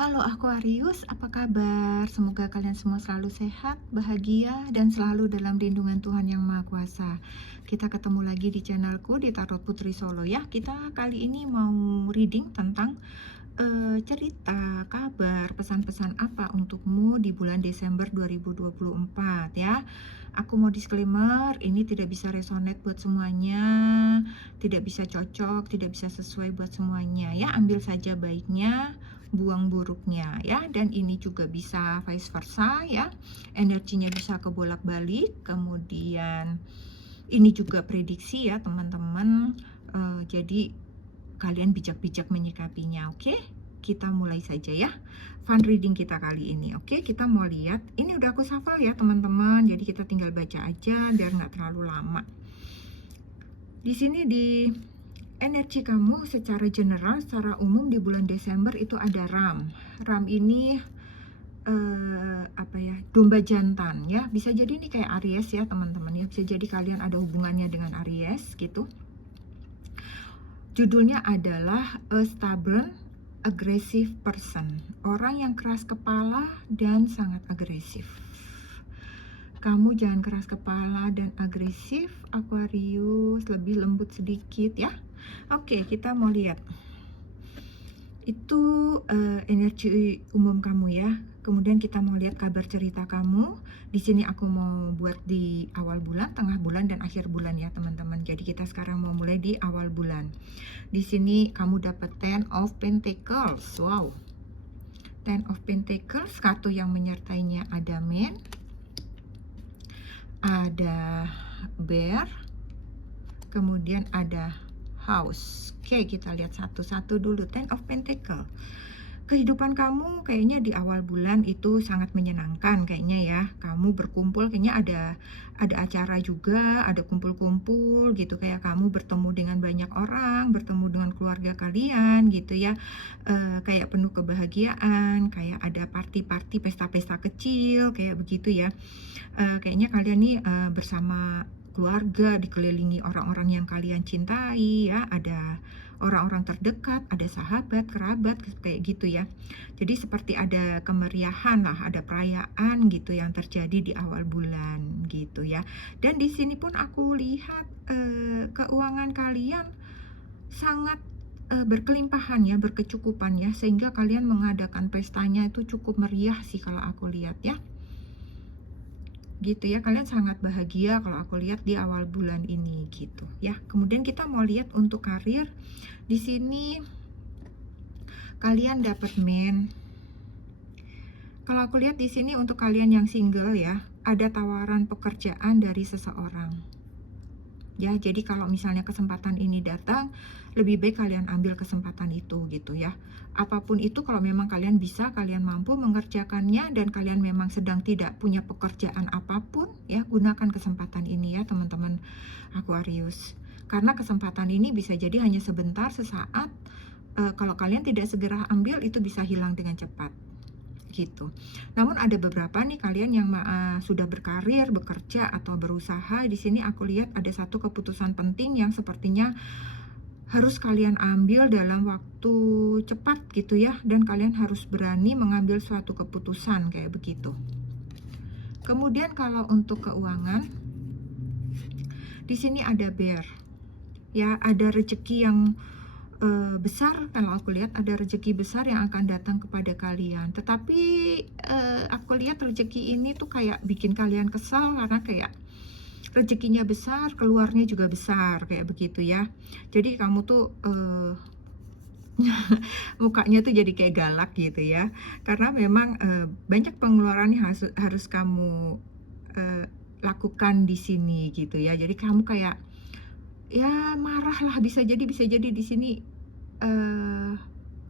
Halo Aquarius, apa kabar? Semoga kalian semua selalu sehat, bahagia, dan selalu dalam lindungan Tuhan Yang Maha Kuasa. Kita ketemu lagi di channelku di Tarot Putri Solo ya. Kita kali ini mau reading tentang cerita, kabar, pesan-pesan apa untukmu di bulan Desember 2024 ya. Aku mau disclaimer, ini tidak bisa resonate buat semuanya, tidak bisa cocok, tidak bisa sesuai buat semuanya ya. Ambil saja baiknya, buang buruknya ya. Dan ini juga bisa vice versa ya. Energinya bisa kebolak-balik. Kemudian ini juga prediksi ya teman-teman. Jadi kalian bijak-bijak menyikapinya, oke? Kita mulai saja ya fun reading kita kali ini. Oke, kita mau lihat. Ini udah aku shuffle ya teman-teman, jadi kita tinggal baca aja biar nggak terlalu lama. Di sini di energi kamu secara general, secara umum di bulan Desember itu ada Ram. Ram ini apa ya, domba jantan ya. Bisa jadi ini kayak Aries ya teman-teman ya. Bisa jadi kalian ada hubungannya dengan Aries gitu. Judulnya adalah A Stubborn Aggressive Person. Orang yang keras kepala dan sangat agresif. Kamu jangan keras kepala dan agresif, Aquarius, lebih lembut sedikit ya. Oke, kita mau lihat. Itu energi umum kamu ya. Kemudian kita mau lihat kabar cerita kamu. Di sini aku mau buat di awal bulan, tengah bulan, dan akhir bulan ya teman-teman. Jadi kita sekarang mau mulai di awal bulan. Di sini kamu dapat Ten of Pentacles. Wow. Ten of Pentacles, kartu yang menyertainya ada Man, ada Bear, kemudian ada House. Oke, kita lihat satu-satu dulu. Ten of Pentacles. Kehidupan kamu kayaknya di awal bulan itu sangat menyenangkan kayaknya ya. Kamu berkumpul, kayaknya ada acara juga, ada kumpul-kumpul gitu, kayak kamu bertemu dengan banyak orang, bertemu dengan keluarga kalian gitu ya. Kayak penuh kebahagiaan, kayak ada party-party, pesta-pesta kecil kayak begitu ya. Kayaknya kalian nih bersama keluarga, dikelilingi orang-orang yang kalian cintai ya, ada orang-orang terdekat, ada sahabat, kerabat, kayak gitu ya. Jadi seperti ada kemeriahan lah, ada perayaan gitu yang terjadi di awal bulan gitu ya. Dan di sini pun aku lihat keuangan kalian sangat berkelimpahan ya, berkecukupan ya, sehingga kalian mengadakan pestanya itu cukup meriah sih kalau aku lihat ya. Gitu ya, kalian sangat bahagia kalau aku lihat di awal bulan ini gitu ya. Kemudian kita mau lihat untuk karir. Di sini kalian dapat Man. Kalau aku lihat di sini untuk kalian yang single ya, ada tawaran pekerjaan dari seseorang. Ya, jadi kalau misalnya kesempatan ini datang, lebih baik kalian ambil kesempatan itu gitu ya. Apapun itu, kalau memang kalian bisa, kalian mampu mengerjakannya, dan kalian memang sedang tidak punya pekerjaan apapun ya, gunakan kesempatan ini ya teman-teman Aquarius. Karena kesempatan ini bisa jadi hanya sebentar, sesaat. Kalau kalian tidak segera ambil, itu bisa hilang dengan cepat gitu. Namun ada beberapa nih kalian yang sudah berkarir, bekerja atau berusaha. Di sini aku lihat ada satu keputusan penting yang sepertinya harus kalian ambil dalam waktu cepat gitu ya, dan kalian harus berani mengambil suatu keputusan kayak begitu. Kemudian kalau untuk keuangan, di sini ada Bear. Ya, ada rezeki yang besar. Kalau aku lihat ada rezeki besar yang akan datang kepada kalian. Tetapi aku lihat rezeki ini tuh kayak bikin kalian kesal, karena kayak rezekinya besar, keluarnya juga besar kayak begitu ya. Jadi kamu tuh mukanya tuh jadi kayak galak gitu ya, karena memang banyak pengeluaran yang harus kamu lakukan di sini gitu ya. Jadi kamu kayak ya marah lah, bisa jadi di sini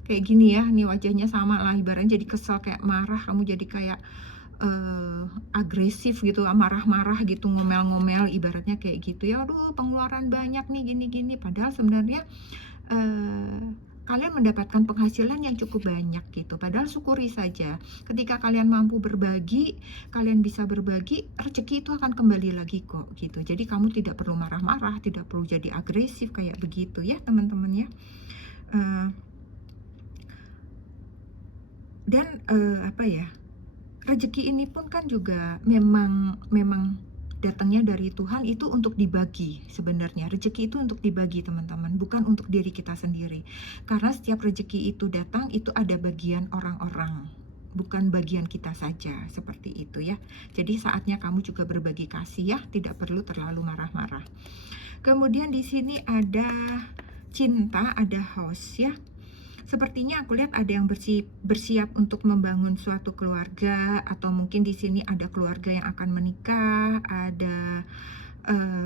kayak gini ya, nih wajahnya sama lah, ibaratnya jadi kesel, kayak marah, kamu jadi kayak agresif gitu, marah-marah gitu, ngomel-ngomel, ibaratnya kayak gitu ya. Aduh, pengeluaran banyak nih, gini-gini. Padahal sebenarnya kalian mendapatkan penghasilan yang cukup banyak gitu. Padahal syukuri saja. Ketika kalian mampu berbagi, kalian bisa berbagi, rezeki itu akan kembali lagi kok gitu. Jadi kamu tidak perlu marah-marah, tidak perlu jadi agresif kayak begitu ya teman-teman ya. Dan apa ya, rezeki ini pun kan juga memang memang datangnya dari Tuhan, itu untuk dibagi sebenarnya. Rezeki itu untuk dibagi, teman-teman, bukan untuk diri kita sendiri. Karena setiap rezeki itu datang, itu ada bagian orang-orang, bukan bagian kita saja, seperti itu ya. Jadi saatnya kamu juga berbagi kasih ya, tidak perlu terlalu marah-marah. Kemudian di sini ada cinta, ada house ya. Sepertinya aku lihat ada yang bersiap untuk membangun suatu keluarga, atau mungkin di sini ada keluarga yang akan menikah, ada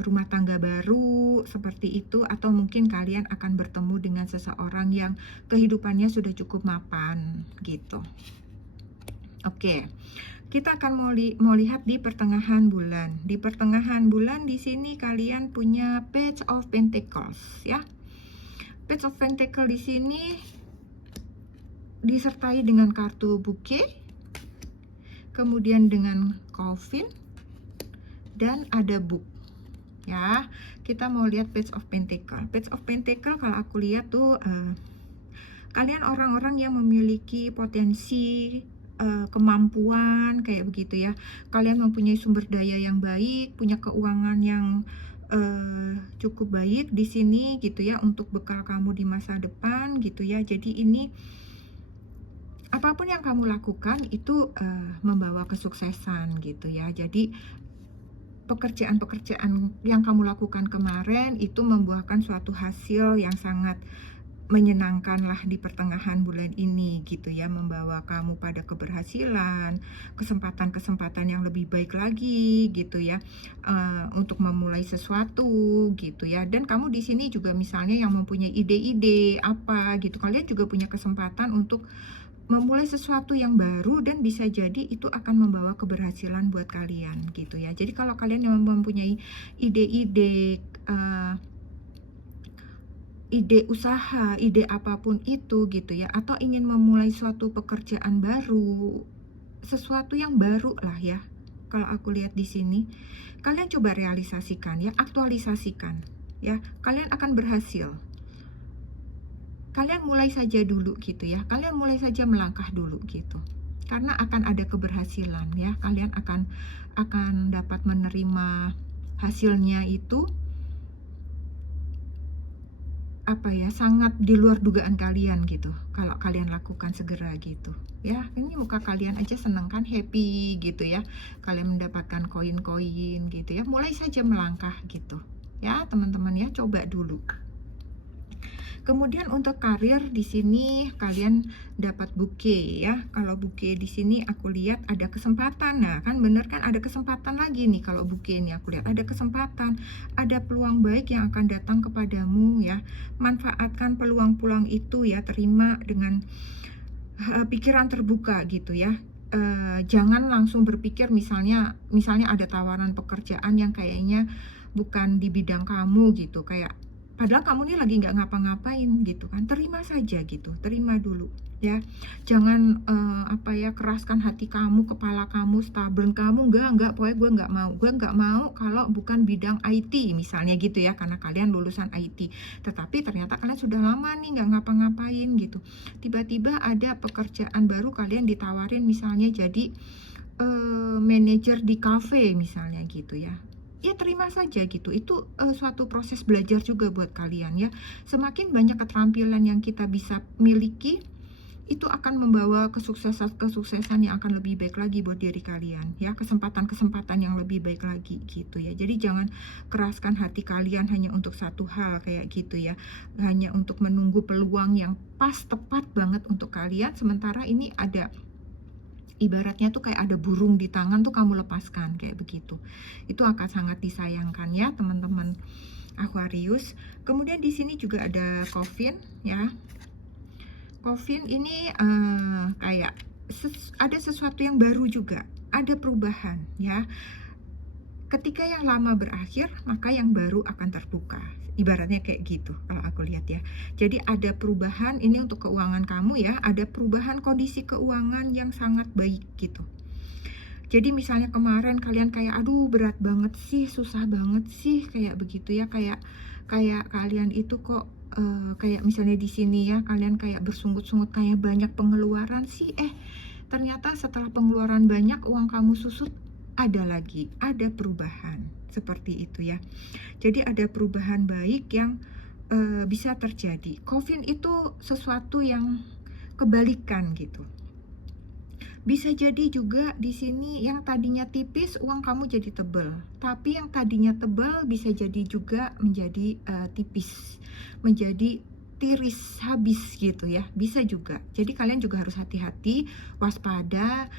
rumah tangga baru seperti itu, atau mungkin kalian akan bertemu dengan seseorang yang kehidupannya sudah cukup mapan gitu. Oke. Kita akan mau lihat di pertengahan bulan. Di pertengahan bulan di sini kalian punya Page of Pentacles ya. Page of Pentacles di sini disertai dengan kartu bouquet, kemudian dengan coffin, dan ada book ya. Kita mau lihat Page of Pentacles. Page of Pentacles kalau aku lihat tuh kalian orang-orang yang memiliki potensi, kemampuan kayak begitu ya. Kalian mempunyai sumber daya yang baik, punya keuangan yang cukup baik di sini gitu ya, untuk bekal kamu di masa depan gitu ya. Jadi ini apapun yang kamu lakukan itu membawa kesuksesan gitu ya. Jadi pekerjaan-pekerjaan yang kamu lakukan kemarin itu membuahkan suatu hasil yang sangat menyenangkan lah di pertengahan bulan ini gitu ya, membawa kamu pada keberhasilan, kesempatan-kesempatan yang lebih baik lagi gitu ya, untuk memulai sesuatu gitu ya. Dan kamu di sini juga misalnya yang mempunyai ide-ide apa gitu, kalian juga punya kesempatan untuk memulai sesuatu yang baru, dan bisa jadi itu akan membawa keberhasilan buat kalian gitu ya. Jadi kalau kalian yang mempunyai ide-ide, ide usaha, ide apapun itu gitu ya, atau ingin memulai suatu pekerjaan baru, sesuatu yang baru lah ya. Kalau aku lihat di sini, kalian coba realisasikan ya, aktualisasikan ya, kalian akan berhasil. Kalian mulai saja dulu gitu ya, kalian mulai saja melangkah dulu gitu, karena akan ada keberhasilan ya. Kalian akan dapat menerima hasilnya itu apa ya, sangat di luar dugaan kalian gitu kalau kalian lakukan segera gitu ya. Ini muka kalian aja seneng kan, happy gitu ya, kalian mendapatkan koin-koin gitu ya. Mulai saja melangkah gitu ya teman-teman ya, coba dulu. Kemudian untuk karir di sini kalian dapat bouquet ya. Kalau bouquet di sini aku lihat ada kesempatan. Nah, kan bener kan, ada kesempatan lagi nih kalau bouquet ini aku lihat ada kesempatan, ada peluang baik yang akan datang kepadamu ya. Manfaatkan peluang-peluang itu ya, terima dengan pikiran terbuka gitu ya. Jangan langsung berpikir misalnya ada tawaran pekerjaan yang kayaknya bukan di bidang kamu gitu, kayak padahal kamu nih lagi nggak ngapa-ngapain gitu kan, terima saja gitu, terima dulu ya. Jangan apa ya, keraskan hati kamu, kepala kamu, stubborn kamu, enggak, pokoknya gue nggak mau kalau bukan bidang IT misalnya gitu ya, karena kalian lulusan IT, tetapi ternyata kalian sudah lama nih nggak ngapa-ngapain gitu, tiba-tiba ada pekerjaan baru, kalian ditawarin misalnya jadi manajer di cafe misalnya gitu ya. Ya terima saja gitu, itu suatu proses belajar juga buat kalian ya. Semakin banyak keterampilan yang kita bisa miliki, itu akan membawa kesuksesan yang akan lebih baik lagi buat diri kalian ya, kesempatan-kesempatan yang lebih baik lagi gitu ya. Jadi jangan keraskan hati kalian hanya untuk satu hal kayak gitu ya, hanya untuk menunggu peluang yang pas tepat banget untuk kalian, sementara ini ada ibaratnya tuh kayak ada burung di tangan tuh kamu lepaskan kayak begitu. Itu akan sangat disayangkan ya teman-teman Aquarius. Kemudian di sini juga ada coffin ya. Coffin ini kayak ada sesuatu yang baru juga, ada perubahan ya. Ketika yang lama berakhir, maka yang baru akan terbuka. Ibaratnya kayak gitu kalau aku lihat ya. Jadi ada perubahan ini untuk keuangan kamu ya, ada perubahan kondisi keuangan yang sangat baik gitu. Jadi misalnya kemarin kalian kayak aduh berat banget sih, susah banget sih kayak begitu ya, kayak kalian itu kok kayak misalnya di sini ya, kalian kayak bersungut-sungut, kayak banyak pengeluaran sih, ternyata setelah pengeluaran banyak, uang kamu susut, ada lagi, ada perubahan, seperti itu ya. Jadi ada perubahan baik yang bisa terjadi. Covid itu sesuatu yang kebalikan gitu. Bisa jadi juga di sini yang tadinya tipis, uang kamu jadi tebal. Tapi yang tadinya tebal bisa jadi juga menjadi tipis, menjadi tiris habis gitu ya. Bisa juga. Jadi kalian juga harus hati-hati, waspada,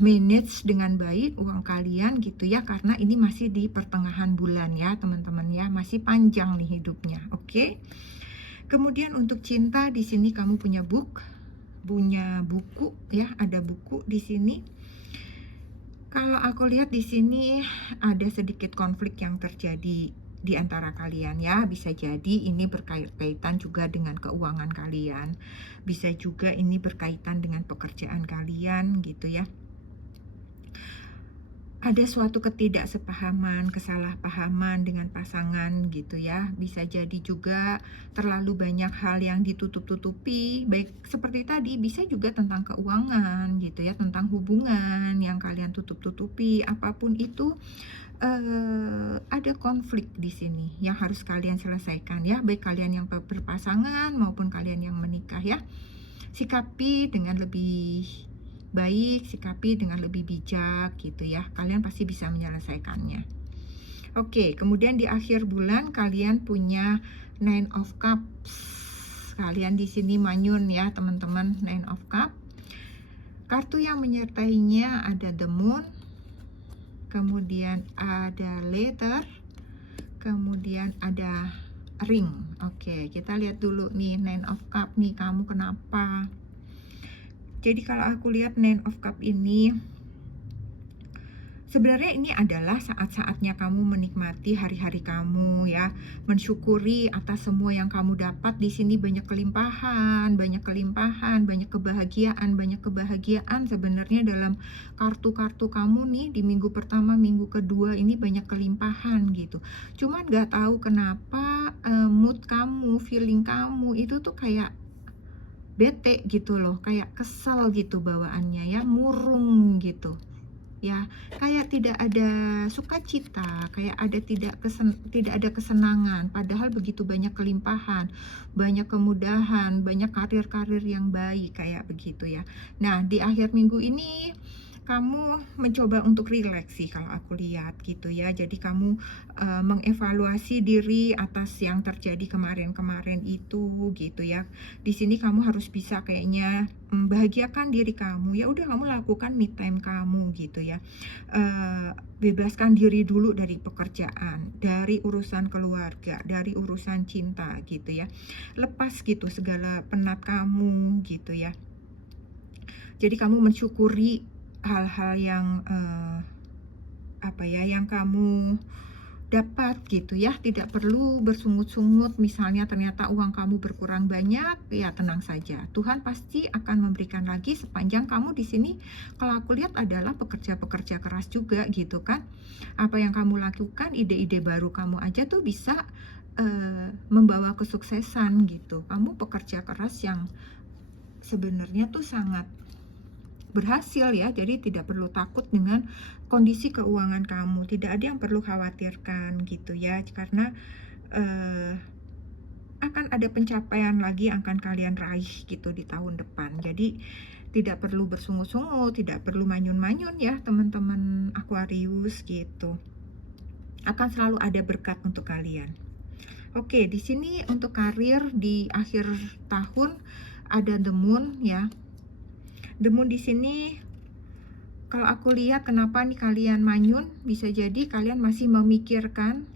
manage dengan baik uang kalian gitu ya, karena ini masih di pertengahan bulan ya teman-teman ya, masih panjang nih hidupnya. Oke. Kemudian untuk cinta, di sini kamu punya buku ya, ada buku di sini. Kalau aku lihat di sini ada sedikit konflik yang terjadi di antara kalian ya. Bisa jadi ini berkaitan juga dengan keuangan kalian. Bisa juga ini berkaitan dengan pekerjaan kalian gitu ya. Ada suatu ketidaksepahaman, kesalahpahaman dengan pasangan gitu ya. Bisa jadi juga terlalu banyak hal yang ditutup-tutupi, baik seperti tadi, bisa juga tentang keuangan gitu ya, tentang hubungan yang kalian tutup-tutupi, apapun itu. Ada konflik di sini yang harus kalian selesaikan ya, baik kalian yang berpasangan maupun kalian yang menikah ya. Sikapi dengan lebih baik, sikapi dengan lebih bijak gitu ya. Kalian pasti bisa menyelesaikannya. Oke, kemudian di akhir bulan kalian punya Nine of Cups. Kalian di sini manyun ya, teman-teman. Nine of Cups. Kartu yang menyertainya ada The Moon, kemudian ada Letter, kemudian ada Ring. Oke, kita lihat dulu nih Nine of Cups nih, kamu kenapa? Jadi kalau aku lihat Nine of Cups ini, sebenarnya ini adalah saat-saatnya kamu menikmati hari-hari kamu ya, mensyukuri atas semua yang kamu dapat. Di sini banyak kelimpahan, banyak kebahagiaan sebenarnya dalam kartu-kartu kamu nih di minggu pertama, minggu kedua ini banyak kelimpahan gitu. Cuman nggak tahu kenapa mood kamu, feeling kamu itu tuh kayak bete gitu loh, kayak kesel gitu bawaannya ya, murung gitu ya, kayak tidak ada sukacita, kayak tidak ada kesenangan, padahal begitu banyak kelimpahan, banyak kemudahan, banyak karir-karir yang baik kayak begitu ya. Nah, di akhir minggu ini kamu mencoba untuk rileks sih kalau aku lihat gitu ya. Jadi kamu mengevaluasi diri atas yang terjadi kemarin-kemarin itu gitu ya. Di sini kamu harus bisa kayaknya bahagiakan diri kamu. Ya udah, kamu lakukan me time kamu gitu ya. Bebaskan diri dulu dari pekerjaan, dari urusan keluarga, dari urusan cinta gitu ya. Lepas gitu segala penat kamu gitu ya. Jadi kamu mensyukuri hal-hal yang yang kamu dapat gitu ya. Tidak perlu bersungut-sungut, misalnya ternyata uang kamu berkurang banyak, ya tenang saja, Tuhan pasti akan memberikan lagi sepanjang kamu di sini. Kalau aku lihat adalah pekerja-pekerja keras juga gitu kan. Apa yang kamu lakukan, ide-ide baru kamu aja tuh bisa membawa kesuksesan gitu. Kamu pekerja keras yang sebenarnya tuh sangat berhasil ya. Jadi tidak perlu takut dengan kondisi keuangan kamu, tidak ada yang perlu khawatirkan gitu ya, karena akan ada pencapaian lagi yang akan kalian raih gitu di tahun depan. Jadi tidak perlu bersungut-sungut, tidak perlu manyun-manyun ya teman-teman Aquarius gitu. Akan selalu ada berkat untuk kalian. Oke, di sini untuk karir di akhir tahun ada The Moon ya. The Moon di sini, kalau aku lihat kenapa nih kalian manyun, bisa jadi kalian masih memikirkan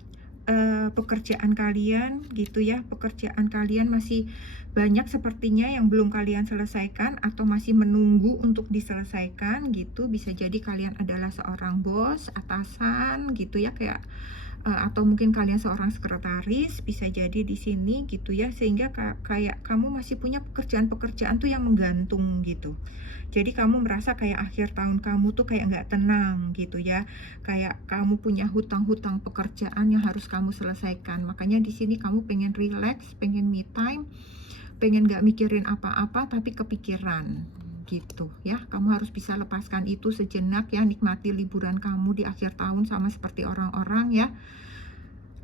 pekerjaan kalian gitu ya. Pekerjaan kalian masih banyak sepertinya yang belum kalian selesaikan atau masih menunggu untuk diselesaikan gitu. Bisa jadi kalian adalah seorang bos, atasan gitu ya, kayak atau mungkin kalian seorang sekretaris, bisa jadi di sini gitu ya, sehingga kayak kamu masih punya pekerjaan-pekerjaan tuh yang menggantung gitu. Jadi kamu merasa kayak akhir tahun kamu tuh kayak nggak tenang gitu ya, kayak kamu punya hutang-hutang pekerjaan yang harus kamu selesaikan. Makanya di sini kamu pengen relax, pengen me time, pengen nggak mikirin apa-apa tapi kepikiran gitu ya. Kamu harus bisa lepaskan itu sejenak ya, nikmati liburan kamu di akhir tahun sama seperti orang-orang ya.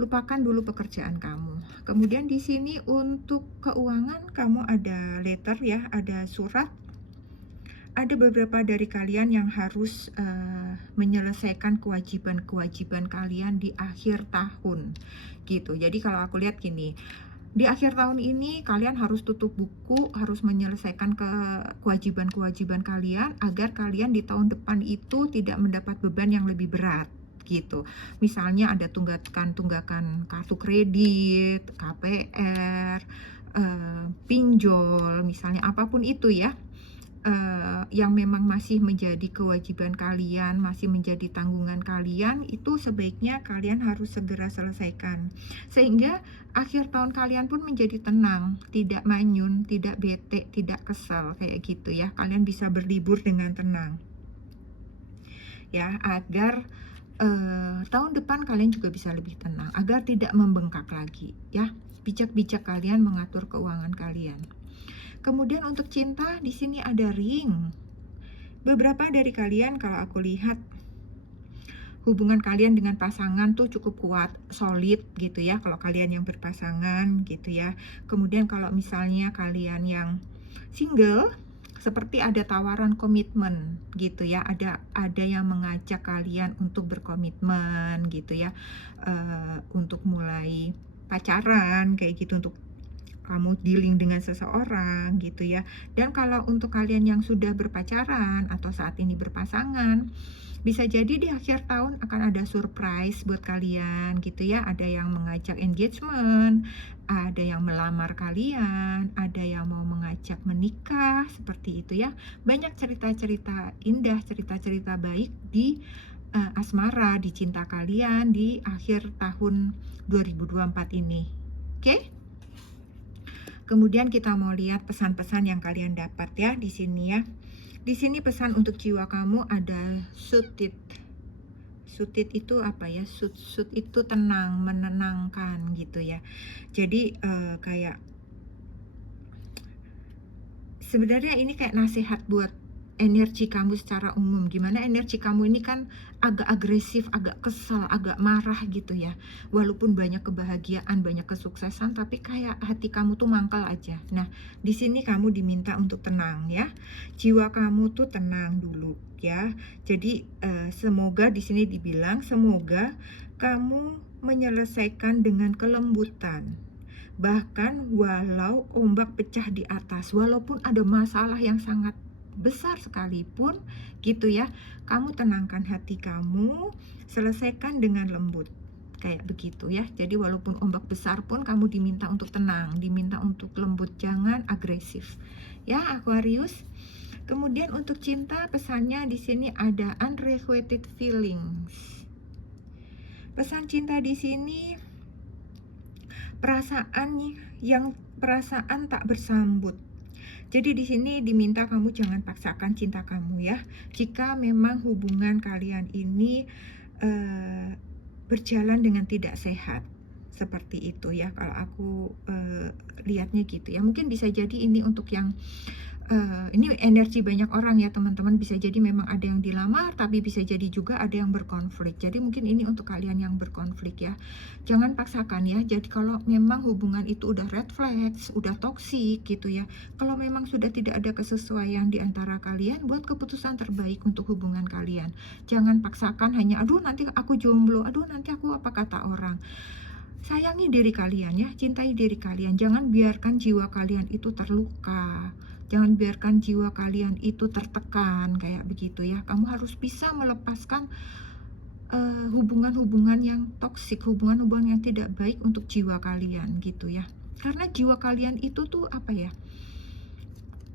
Lupakan dulu pekerjaan kamu. Kemudian di sini untuk keuangan kamu ada letter ya, ada surat. Ada beberapa dari kalian yang harus menyelesaikan kewajiban-kewajiban kalian di akhir tahun gitu. Jadi kalau aku lihat gini, di akhir tahun ini kalian harus tutup buku, harus menyelesaikan kewajiban-kewajiban kalian agar kalian di tahun depan itu tidak mendapat beban yang lebih berat gitu. Misalnya ada tunggakan kartu kredit, KPR, pinjol, misalnya apapun itu ya, yang memang masih menjadi kewajiban kalian, masih menjadi tanggungan kalian, itu sebaiknya kalian harus segera selesaikan. Sehingga akhir tahun kalian pun menjadi tenang, tidak manyun, tidak bete, tidak kesal, kayak gitu ya. Kalian bisa berlibur dengan tenang. Ya, agar tahun depan kalian juga bisa lebih tenang, agar tidak membengkak lagi ya. Bijak-bijak kalian mengatur keuangan kalian. Kemudian untuk cinta di sini ada ring. Beberapa dari kalian kalau aku lihat hubungan kalian dengan pasangan tuh cukup kuat, solid gitu ya, kalau kalian yang berpasangan gitu ya. Kemudian kalau misalnya kalian yang single, seperti ada tawaran komitmen gitu ya, ada yang mengajak kalian untuk berkomitmen gitu ya, untuk mulai pacaran kayak gitu, untuk kamu dealing dengan seseorang gitu ya. Dan kalau untuk kalian yang sudah berpacaran atau saat ini berpasangan, bisa jadi di akhir tahun akan ada surprise buat kalian gitu ya. Ada yang mengajak engagement, ada yang melamar kalian, ada yang mau mengajak menikah, seperti itu ya. Banyak cerita-cerita indah, cerita-cerita baik di asmara, di cinta kalian di akhir tahun 2024 ini. Oke? Kemudian kita mau lihat pesan-pesan yang kalian dapat ya di sini ya. Di sini pesan untuk jiwa kamu ada suited. Suited itu apa ya? Suit itu tenang, menenangkan gitu ya. Jadi kayak sebenarnya ini kayak nasihat buat energi kamu secara umum. Gimana energi kamu ini kan agak agresif, agak kesal, agak marah gitu ya. Walaupun banyak kebahagiaan, banyak kesuksesan, tapi kayak hati kamu tuh mangkal aja. Nah, di sini kamu diminta untuk tenang ya. Jiwa kamu tuh tenang dulu ya. Jadi semoga di sini dibilang semoga kamu menyelesaikan dengan kelembutan. Bahkan walau ombak pecah di atas, walaupun ada masalah yang sangat besar sekalipun gitu ya, kamu tenangkan hati kamu, selesaikan dengan lembut kayak begitu ya. Jadi walaupun ombak besar pun kamu diminta untuk tenang, diminta untuk lembut, jangan agresif ya Aquarius. Kemudian untuk cinta, pesannya di sini ada unrequited feelings. Pesan cinta di sini perasaan tak bersambut. Jadi di sini diminta kamu jangan paksakan cinta kamu ya. Jika memang hubungan kalian ini berjalan dengan tidak sehat, seperti itu ya. Kalau aku lihatnya gitu ya. Mungkin bisa jadi ini untuk yang ini energi banyak orang ya teman-teman. Bisa jadi memang ada yang dilamar, tapi bisa jadi juga ada yang berkonflik. Jadi mungkin ini untuk kalian yang berkonflik ya. Jangan paksakan ya. Jadi kalau memang hubungan itu udah red flags, udah toksik gitu ya, kalau memang sudah tidak ada kesesuaian di antara kalian, buat keputusan terbaik untuk hubungan kalian. Jangan paksakan hanya aduh nanti aku jomblo, aduh nanti aku apa kata orang. Sayangi diri kalian ya, cintai diri kalian. Jangan biarkan jiwa kalian itu terluka. Jangan biarkan jiwa kalian itu tertekan kayak begitu ya. Kamu harus bisa melepaskan hubungan-hubungan yang toksik, hubungan-hubungan yang tidak baik untuk jiwa kalian gitu ya. Karena jiwa kalian itu tuh apa ya,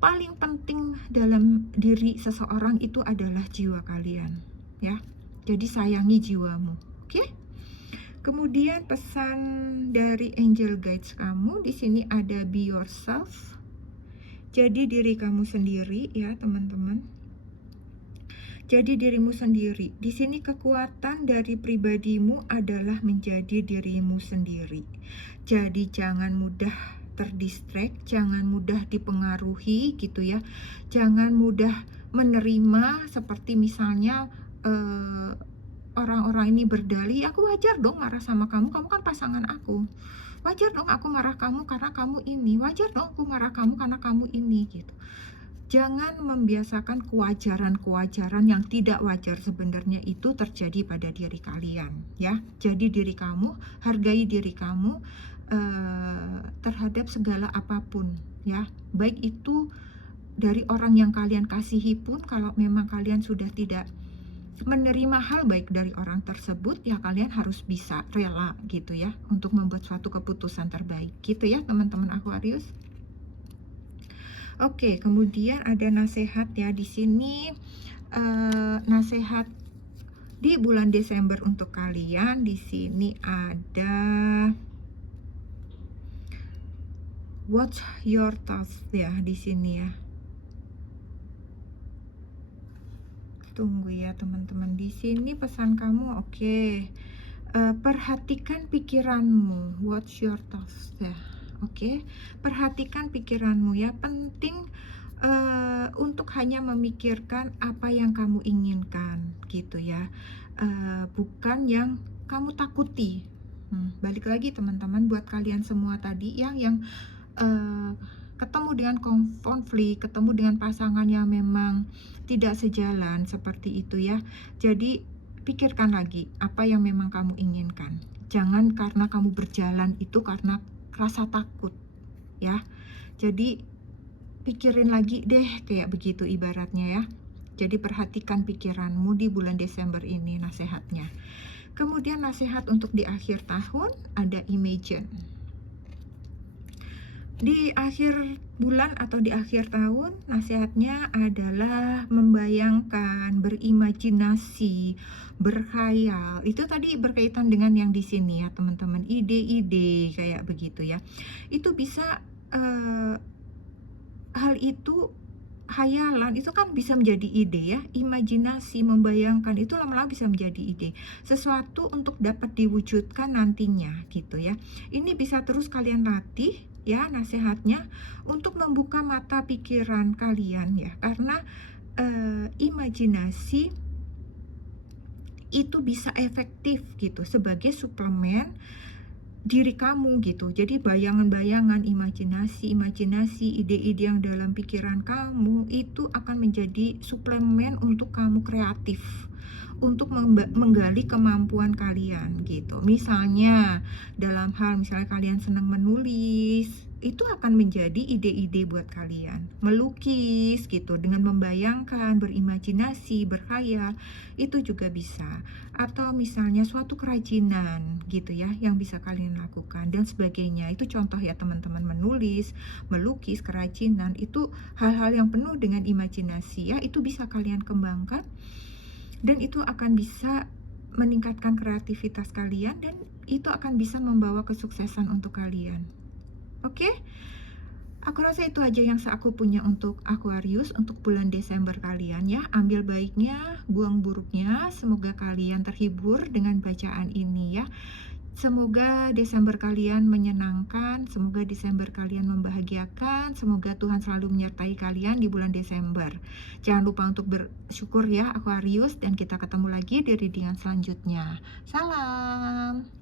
paling penting dalam diri seseorang itu adalah jiwa kalian ya. Jadi sayangi jiwamu, oke? Kemudian pesan dari angel guides kamu di sini ada be yourself. Jadi diri kamu sendiri ya, teman-teman. Jadi dirimu sendiri. Di sini kekuatan dari pribadimu adalah menjadi dirimu sendiri. Jadi jangan mudah terdistract, jangan mudah dipengaruhi gitu ya. Jangan mudah menerima seperti misalnya orang-orang ini berdalih, aku wajar dong marah sama kamu, kamu kan pasangan aku. Wajar dong aku marah kamu karena kamu ini, wajar dong aku marah kamu karena kamu ini gitu. Jangan membiasakan kewajaran-kewajaran yang tidak wajar sebenarnya itu terjadi pada diri kalian ya. Jadi diri kamu, hargai diri kamu terhadap segala apapun ya. Baik itu dari orang yang kalian kasihi pun, kalau memang kalian sudah tidak menerima hal baik dari orang tersebut ya, kalian harus bisa rela gitu ya untuk membuat suatu keputusan terbaik gitu ya, teman-teman Aquarius. Oke, kemudian ada nasihat ya di sini, nasihat di bulan Desember untuk kalian. Di sini ada watch your thoughts ya di sini ya. Tunggu ya teman-teman, di sini pesan kamu oke. Perhatikan pikiranmu, watch your thoughts ya. Oke, perhatikan pikiranmu ya. Penting untuk hanya memikirkan apa yang kamu inginkan gitu ya, bukan yang kamu takuti. Balik lagi teman-teman, buat kalian semua tadi ya, yang ketemu dengan konflik, ketemu dengan pasangan yang memang tidak sejalan seperti itu ya. Jadi pikirkan lagi apa yang memang kamu inginkan. Jangan karena kamu berjalan itu karena rasa takut ya. Jadi pikirin lagi deh, kayak begitu ibaratnya ya. Jadi perhatikan pikiranmu di bulan Desember ini nasihatnya. Kemudian nasihat untuk di akhir tahun ada imagine. Di akhir bulan atau di akhir tahun, nasihatnya adalah membayangkan, berimajinasi, berkhayal. Itu tadi berkaitan dengan yang di sini ya teman-teman, ide-ide kayak begitu ya. Itu bisa hal itu, hayalan itu kan bisa menjadi ide ya. Imajinasi, membayangkan itu lama-lama bisa menjadi ide, sesuatu untuk dapat diwujudkan nantinya gitu ya. Ini bisa terus kalian latih ya, nasihatnya untuk membuka mata pikiran kalian ya, karena imajinasi itu bisa efektif gitu sebagai suplemen diri kamu gitu. Jadi bayangan-bayangan, imajinasi, ide-ide yang dalam pikiran kamu itu akan menjadi suplemen untuk kamu kreatif, untuk menggali kemampuan kalian gitu. Misalnya dalam hal misalnya kalian senang menulis, itu akan menjadi ide-ide buat kalian. Melukis gitu, dengan membayangkan, berimajinasi, berkhayal, itu juga bisa. Atau misalnya suatu kerajinan gitu ya, yang bisa kalian lakukan dan sebagainya. Itu contoh ya teman-teman, menulis, melukis, kerajinan, itu hal-hal yang penuh dengan imajinasi ya, itu bisa kalian kembangkan. Dan itu akan bisa meningkatkan kreativitas kalian, dan itu akan bisa membawa kesuksesan untuk kalian. Oke, aku rasa itu aja yang aku punya untuk Aquarius untuk bulan Desember kalian ya. Ambil baiknya, buang buruknya. Semoga kalian terhibur dengan bacaan ini ya. Semoga Desember kalian menyenangkan, semoga Desember kalian membahagiakan, semoga Tuhan selalu menyertai kalian di bulan Desember. Jangan lupa untuk bersyukur ya Aquarius, dan kita ketemu lagi di readingan selanjutnya. Salam.